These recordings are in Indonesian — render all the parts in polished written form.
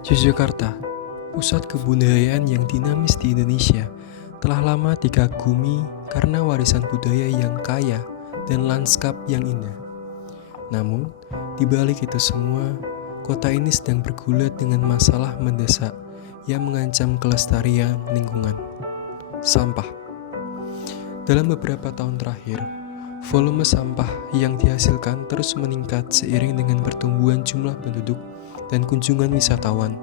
Yogyakarta, pusat kebudayaan yang dinamis di Indonesia, telah lama dikagumi karena warisan budaya yang kaya dan lanskap yang indah. Namun, di balik itu semua, kota ini sedang bergulat dengan masalah mendesak yang mengancam kelestarian lingkungan. Sampah. Dalam beberapa tahun terakhir, volume sampah yang dihasilkan terus meningkat seiring dengan pertumbuhan jumlah penduduk dan kunjungan wisatawan.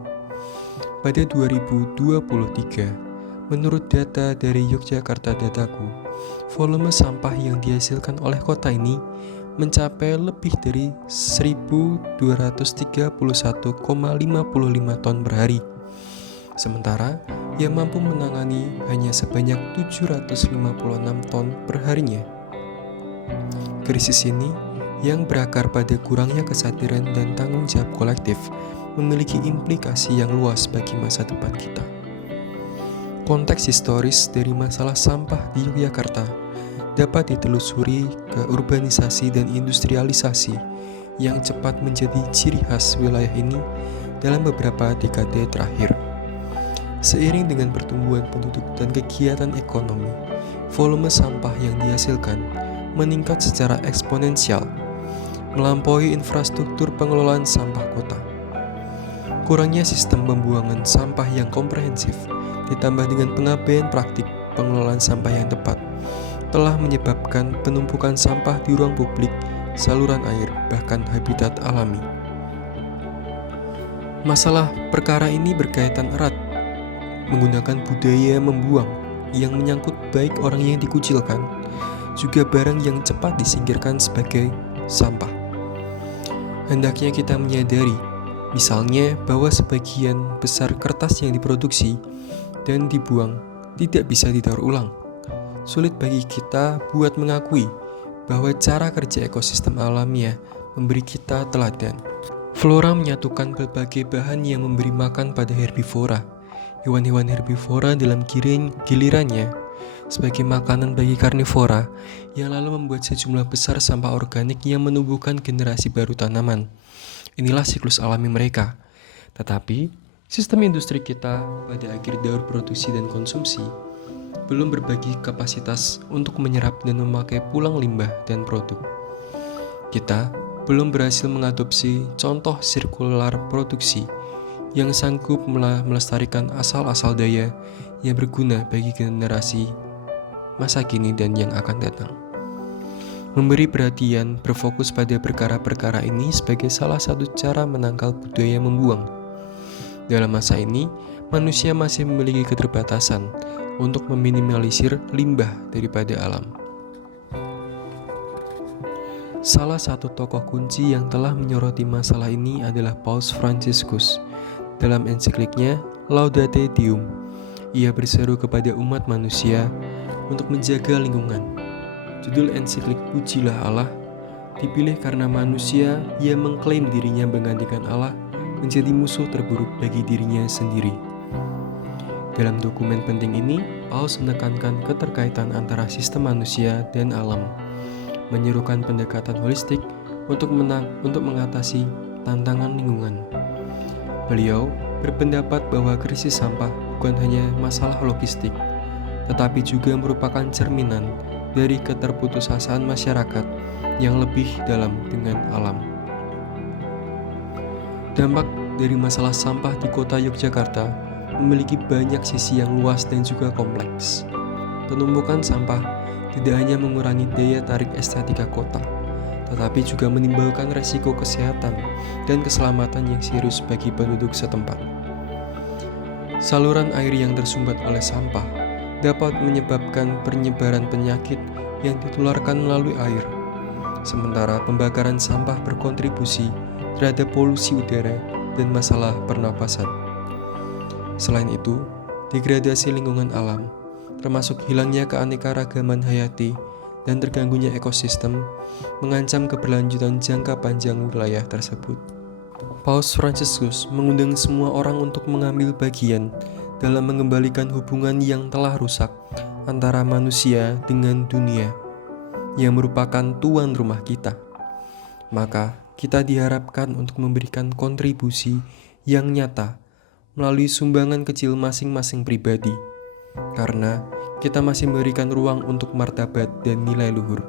Pada 2023, menurut data dari Yogyakarta Dataku, volume sampah yang dihasilkan oleh kota ini mencapai lebih dari 1.231,55 ton per hari. Sementara, ia mampu menangani hanya sebanyak 756 ton per harinya. Krisis ini yang berakar pada kurangnya kesadaran dan tanggung jawab kolektif memiliki implikasi yang luas bagi masa depan kita. Konteks historis dari masalah sampah di Yogyakarta dapat ditelusuri ke urbanisasi dan industrialisasi yang cepat menjadi ciri khas wilayah ini dalam beberapa dekade terakhir. Seiring dengan pertumbuhan penduduk dan kegiatan ekonomi, volume sampah yang dihasilkan meningkat secara eksponensial, melampaui infrastruktur pengelolaan sampah kota. Kurangnya sistem pembuangan sampah yang komprehensif, ditambah dengan pengabaian praktik pengelolaan sampah yang tepat, telah menyebabkan penumpukan sampah di ruang publik, saluran air, bahkan habitat alami. Masalah perkara ini berkaitan erat menggunakan budaya membuang yang menyangkut baik orang yang dikucilkan, juga barang yang cepat disingkirkan sebagai sampah. Hendaknya kita menyadari, misalnya bahwa sebagian besar kertas yang diproduksi dan dibuang tidak bisa didaur ulang. Sulit bagi kita buat mengakui bahwa cara kerja ekosistem alamiah memberi kita teladan. Flora menyatukan berbagai bahan yang memberi makan pada herbivora. Hewan-hewan herbivora dalam gilirannya sebagai makanan bagi karnivora yang lalu membuat sejumlah besar sampah organik yang menumbuhkan generasi baru tanaman. Inilah siklus alami mereka. Tetapi, sistem industri kita pada akhir daur produksi dan konsumsi belum berbagi kapasitas untuk menyerap dan memakai pulang limbah dan produk. Kita belum berhasil mengadopsi contoh sirkular produksi yang sanggup melestarikan asal-asal daya yang berguna bagi generasi masa kini dan yang akan datang. Memberi perhatian berfokus pada perkara-perkara ini sebagai salah satu cara menangkal budaya membuang. Dalam masa ini, manusia masih memiliki keterbatasan untuk meminimalisir limbah daripada alam. Salah satu tokoh kunci yang telah menyoroti masalah ini adalah Paus Fransiskus. Dalam ensikliknya Laudate Deum, ia berseru kepada umat manusia untuk menjaga lingkungan. Judul ensiklik Pujilah Allah dipilih karena manusia yang mengklaim dirinya menggantikan Allah menjadi musuh terburuk bagi dirinya sendiri. Dalam dokumen penting ini, Paus menekankan keterkaitan antara sistem manusia dan alam, menyerukan pendekatan holistik untuk mengatasi tantangan lingkungan. Beliau berpendapat bahwa krisis sampah bukan hanya masalah logistik, tetapi juga merupakan cerminan dari keterputusasaan masyarakat yang lebih dalam dengan alam. Dampak dari masalah sampah di kota Yogyakarta memiliki banyak sisi yang luas dan juga kompleks. Penumpukan sampah tidak hanya mengurangi daya tarik estetika kota, tetapi juga menimbulkan resiko kesehatan dan keselamatan yang serius bagi penduduk setempat. Saluran air yang tersumbat oleh sampah dapat menyebabkan penyebaran penyakit yang ditularkan melalui air, sementara pembakaran sampah berkontribusi terhadap polusi udara dan masalah pernapasan. Selain itu, degradasi lingkungan alam, termasuk hilangnya keanekaragaman hayati dan terganggunya ekosistem, mengancam keberlanjutan jangka panjang wilayah tersebut. Paus Fransiskus mengundang semua orang untuk mengambil bagian dalam mengembalikan hubungan yang telah rusak antara manusia dengan dunia, yang merupakan tuan rumah kita. Maka, kita diharapkan untuk memberikan kontribusi yang nyata melalui sumbangan kecil masing-masing pribadi, karena kita masih memberikan ruang untuk martabat dan nilai luhur.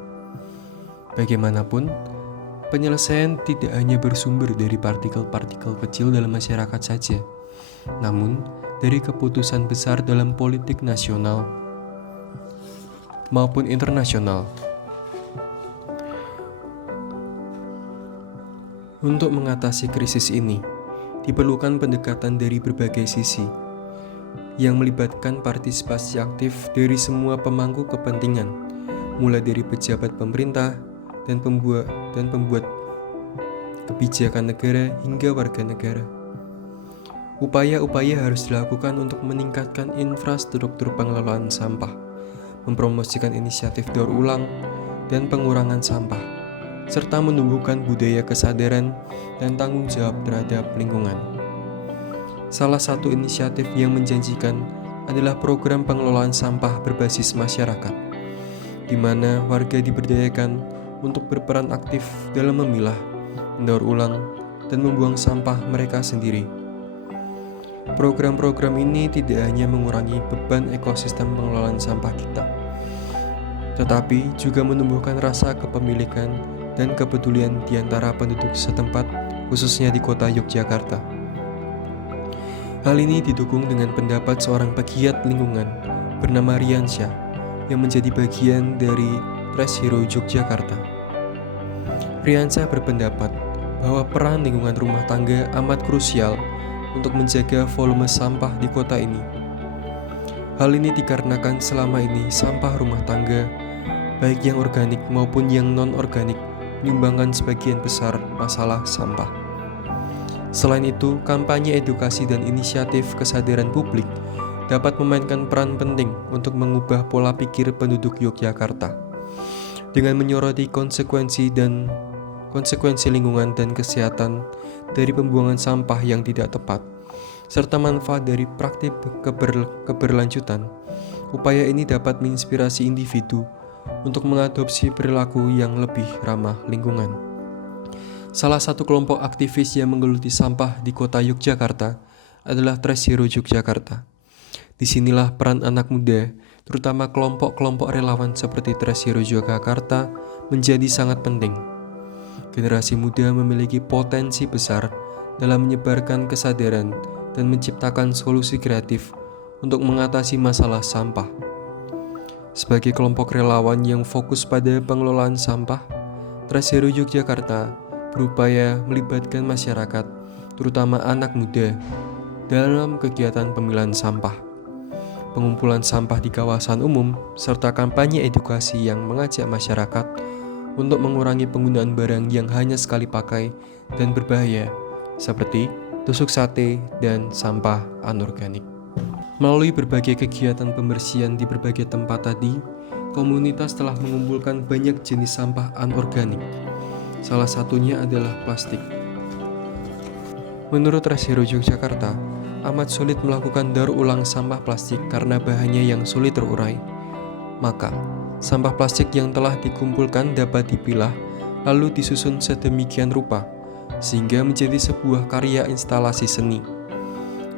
Bagaimanapun, penyelesaian tidak hanya bersumber dari partikel-partikel kecil dalam masyarakat saja, namun dari keputusan besar dalam politik nasional maupun internasional. Untuk mengatasi krisis ini, diperlukan pendekatan dari berbagai sisi yang melibatkan partisipasi aktif dari semua pemangku kepentingan, mulai dari pejabat pemerintah dan pembuat kebijakan negara hingga warga negara. Upaya-upaya harus dilakukan untuk meningkatkan infrastruktur pengelolaan sampah, mempromosikan inisiatif daur ulang dan pengurangan sampah, serta menumbuhkan budaya kesadaran dan tanggung jawab terhadap lingkungan. Salah satu inisiatif yang menjanjikan adalah program pengelolaan sampah berbasis masyarakat, di mana warga diberdayakan untuk berperan aktif dalam memilah, mendaur ulang, dan membuang sampah mereka sendiri. Program-program ini tidak hanya mengurangi beban ekosistem pengelolaan sampah kita, tetapi juga menumbuhkan rasa kepemilikan dan kepedulian di antara penduduk setempat, khususnya di kota Yogyakarta. Hal ini didukung dengan pendapat seorang pegiat lingkungan bernama Riansyah yang menjadi bagian dari Trash Hero Yogyakarta. Riansyah berpendapat bahwa peran lingkungan rumah tangga amat krusial untuk menjaga volume sampah di kota ini. Hal ini dikarenakan selama ini sampah rumah tangga, baik yang organik maupun yang non-organik, menyumbangkan sebagian besar masalah sampah. Selain itu, kampanye edukasi dan inisiatif kesadaran publik dapat memainkan peran penting untuk mengubah pola pikir penduduk Yogyakarta dengan menyoroti konsekuensi lingkungan dan kesehatan dari pembuangan sampah yang tidak tepat, serta manfaat dari praktik keberlanjutan. Upaya ini dapat menginspirasi individu untuk mengadopsi perilaku yang lebih ramah lingkungan. Salah satu kelompok aktivis yang menggeluti sampah di kota Yogyakarta adalah Trash Hero Yogyakarta. Disinilah peran anak muda, terutama kelompok-kelompok relawan seperti Trash Hero Yogyakarta, menjadi sangat penting. Generasi muda memiliki potensi besar dalam menyebarkan kesadaran dan menciptakan solusi kreatif untuk mengatasi masalah sampah. Sebagai kelompok relawan yang fokus pada pengelolaan sampah, Trash Hero Yogyakarta berupaya melibatkan masyarakat, terutama anak muda, dalam kegiatan pemilahan sampah, pengumpulan sampah di kawasan umum, serta kampanye edukasi yang mengajak masyarakat untuk mengurangi penggunaan barang yang hanya sekali pakai dan berbahaya, seperti tusuk sate dan sampah anorganik. Melalui berbagai kegiatan pembersihan di berbagai tempat tadi, komunitas telah mengumpulkan banyak jenis sampah anorganik. Salah satunya adalah plastik. Menurut Trash Hero Yogyakarta, amat sulit melakukan daur ulang sampah plastik karena bahannya yang sulit terurai. Maka, sampah plastik yang telah dikumpulkan dapat dipilah lalu disusun sedemikian rupa sehingga menjadi sebuah karya instalasi seni.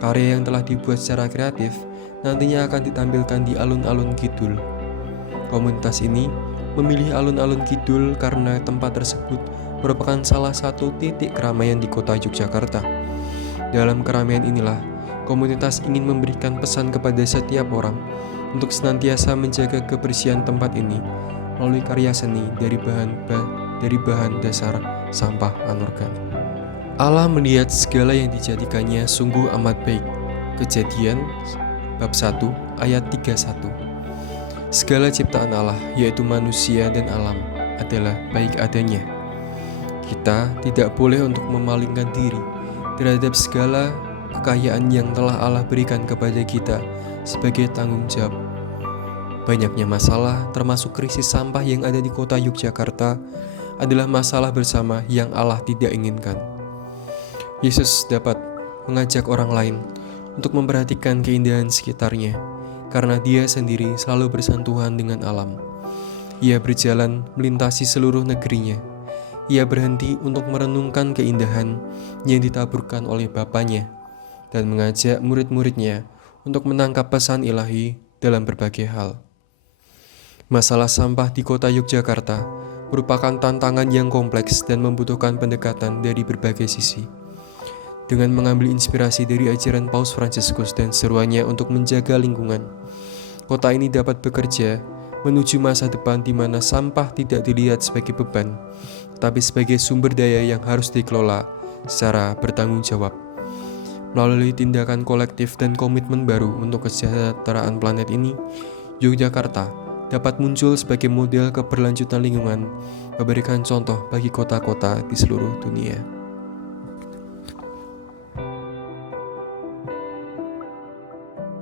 Karya yang telah dibuat secara kreatif nantinya akan ditampilkan di alun-alun kidul. Komunitas ini memilih alun-alun kidul karena tempat tersebut merupakan salah satu titik keramaian di kota Yogyakarta. Dalam keramaian inilah, komunitas ingin memberikan pesan kepada setiap orang untuk senantiasa menjaga kebersihan tempat ini melalui karya seni dari bahan dasar sampah anorganik. Allah melihat segala yang dijadikannya sungguh amat baik. Kejadian bab 1 ayat 31. Segala ciptaan Allah, yaitu manusia dan alam, adalah baik adanya. Kita tidak boleh untuk memalingkan diri terhadap segala kekayaan yang telah Allah berikan kepada kita sebagai tanggung jawab. Banyaknya masalah, termasuk krisis sampah yang ada di kota Yogyakarta, adalah masalah bersama yang Allah tidak inginkan. Yesus dapat mengajak orang lain untuk memperhatikan keindahan sekitarnya, karena Dia sendiri selalu bersentuhan dengan alam. Ia berjalan melintasi seluruh negerinya. Ia berhenti untuk merenungkan keindahan yang ditaburkan oleh Bapanya. dan mengajak murid-muridnya untuk menangkap pesan ilahi dalam berbagai hal. Masalah sampah di kota Yogyakarta merupakan tantangan yang kompleks dan membutuhkan pendekatan dari berbagai sisi. Dengan mengambil inspirasi dari ajaran Paus Fransiskus dan seruannya untuk menjaga lingkungan, kota ini dapat bekerja menuju masa depan di mana sampah tidak dilihat sebagai beban, tapi sebagai sumber daya yang harus dikelola secara bertanggung jawab. Melalui tindakan kolektif dan komitmen baru untuk kesejahteraan planet ini, Yogyakarta dapat muncul sebagai model keberlanjutan lingkungan, memberikan contoh bagi kota-kota di seluruh dunia.